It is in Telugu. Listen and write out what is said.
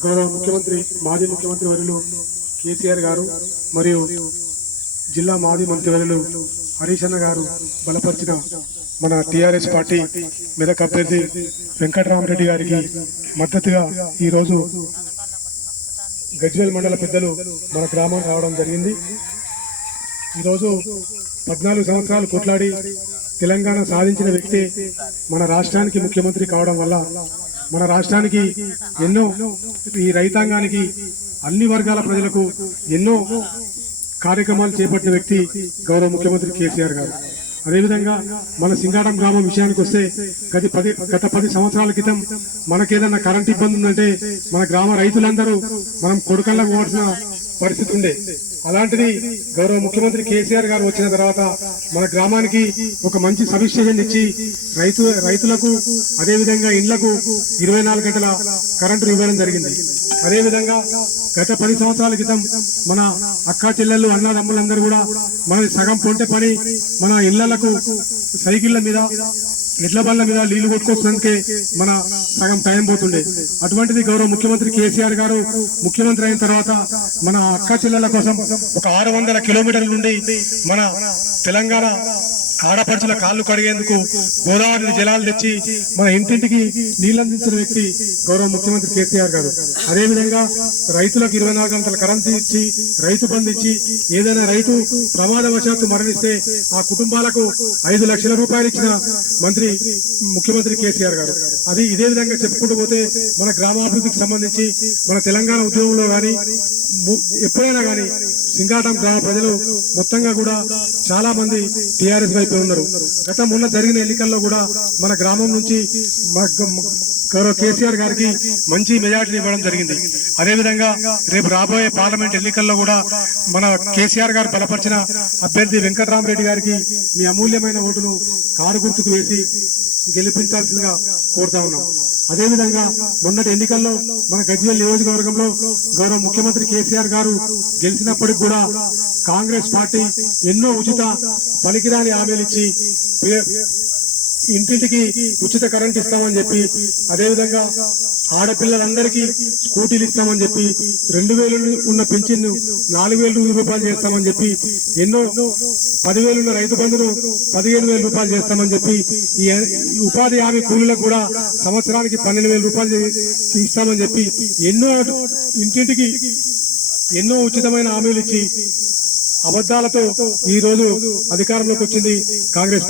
గౌరవ ముఖ్యమంత్రి మాజీ ముఖ్యమంత్రి వర్యులు కేసీఆర్ గారు మరియు జిల్లా మాజీ మంత్రివర్యులు హరీష్ అన్న గారు బలపరిచిన మన టిఆర్ఎస్ పార్టీ మెదక్ అభ్యర్థి వెంకటరామరెడ్డి గారికి మద్దతుగా ఈరోజు గజ్వేల్ మండల పెద్దలు మన గ్రామం రావడం జరిగింది. ఈరోజు పద్నాలుగు సంవత్సరాలు కొట్లాడి తెలంగాణ సాధించిన వ్యక్తి మన రాష్ట్రానికి ముఖ్యమంత్రి కావడం వల్ల మన రాష్ట్రానికి ఎన్నో ఈ రైతాంగానికి అన్ని వర్గాల ప్రజలకు ఎన్నో కార్యక్రమాలు చేపట్టిన వ్యక్తి గౌరవ ముఖ్యమంత్రి కేసీఆర్ గారు. అదేవిధంగా మన సింగారం గ్రామం విషయానికి వస్తే గత పది గత పది సంవత్సరాల క్రితం మనకేదన్నా కరెంట్ ఇబ్బంది ఉందంటే మన గ్రామ రైతులందరూ మనం కొడుకల్లా పోవాల్సిన పరిస్థితి ఉండే అలాంటిది గౌరవ ముఖ్యమంత్రి కేసీఆర్ గారు వచ్చిన తర్వాత మన గ్రామానికి ఒక మంచి సవిశేషన్ ఇచ్చి రైతు రైతులకు అదేవిధంగా ఇండ్లకు ఇరవై నాలుగు గంటల కరెంటు ఇవ్వడం జరిగింది. అదేవిధంగా గత పది సంవత్సరాల క్రితం మన అక్క చెల్లెళ్ళు అన్నదమ్ములందరూ కూడా మన సగం పొంటె పని మన ఇళ్ళకు సైకిళ్ళ మీద ఎడ్ల బళ్ళ మీద నీళ్ళు కొట్టుకొచ్చినందుకే మన సగం టైం పోతుండే. అటువంటిది గౌరవ ముఖ్యమంత్రి కేసీఆర్ గారు ముఖ్యమంత్రి అయిన తర్వాత మన అక్క చెల్లెల కోసం ఒక ఆరు వందల కిలోమీటర్ల నుండి మన తెలంగాణ ఆడపడుచుల కాళ్ళు కడిగేందుకు గోదావరి జలాలు తెచ్చి మన ఇంటింటికి నీళ్ళు అందించిన వ్యక్తి గౌరవ ముఖ్యమంత్రి కేసీఆర్ గారు. అదేవిధంగా రైతులకు ఇరవై నాలుగు గంటల కరెంట్ ఇచ్చి రైతు బంధు ఇచ్చి ఏదైనా రైతు ప్రమాదవశాత్తు మరణిస్తే ఆ కుటుంబాలకు ఐదు లక్షల రూపాయలు ఇచ్చిన మంత్రి ముఖ్యమంత్రి కేసీఆర్ గారు. అది ఇదే విధంగా చెప్పుకుంటూ పోతే మన గ్రామాభివృద్ధికి సంబంధించి మన తెలంగాణ ఉద్యమంలో కానీ ఎప్పుడైనా కానీ సింగాటం గ్రామ ప్రజలు మొత్తంగా కూడా చాలా మంది టీఆర్ఎస్ వైపు ఉన్నారు. గత మొన్న జరిగిన ఎన్నికల్లో కూడా మన గ్రామం నుంచి గౌరవ కేసీఆర్ గారికి మంచి మెజార్టీని ఇవ్వడం జరిగింది. అదేవిధంగా రేపు రాబోయే పార్లమెంట్ ఎన్నికల్లో కూడా మన కేసీఆర్ గారు బలపరిచిన అభ్యర్థి వెంకటరామరెడ్డి గారికి మీ అమూల్యమైన ఓటును కారు గుర్తుకు వేసి గెలిపించాల్సిందిగా కోరుతా ఉన్నాం. అదేవిధంగా మొన్నటి ఎన్నికల్లో మన గజ్వేల్ నియోజకవర్గంలో గౌరవ ముఖ్యమంత్రి కేసీఆర్ గారు గెలిచినప్పటికి కూడా కాంగ్రెస్ పార్టీ ఎన్నో ఉచిత పనికిరాని హామీలు ఇచ్చి ఇంటింటికి ఉచిత కరెంట్ ఇస్తామని చెప్పి అదేవిధంగా ఆడపిల్లలందరికీ స్కూటీలు ఇస్తామని చెప్పి రెండు వేలు ఉన్న పెన్షన్ నాలుగు వేల రూపాయలు చేస్తామని చెప్పి ఎన్నో పదివేలున్న రైతు బంధును పదిహేను వేల రూపాయలు చేస్తామని చెప్పి ఈ ఈ ఉపాధి హామీ కూలీలకు కూడా సంవత్సరానికి పన్నెండు వేల రూపాయలు చే- ఇస్తామని చెప్పి ఎన్నో ఇంటింటికి ఎన్నో ఉచితమైన హామీలు ఇచ్చి అబద్ధాలతో ఈ రోజు అధికారంలోకి వచ్చింది కాంగ్రెస్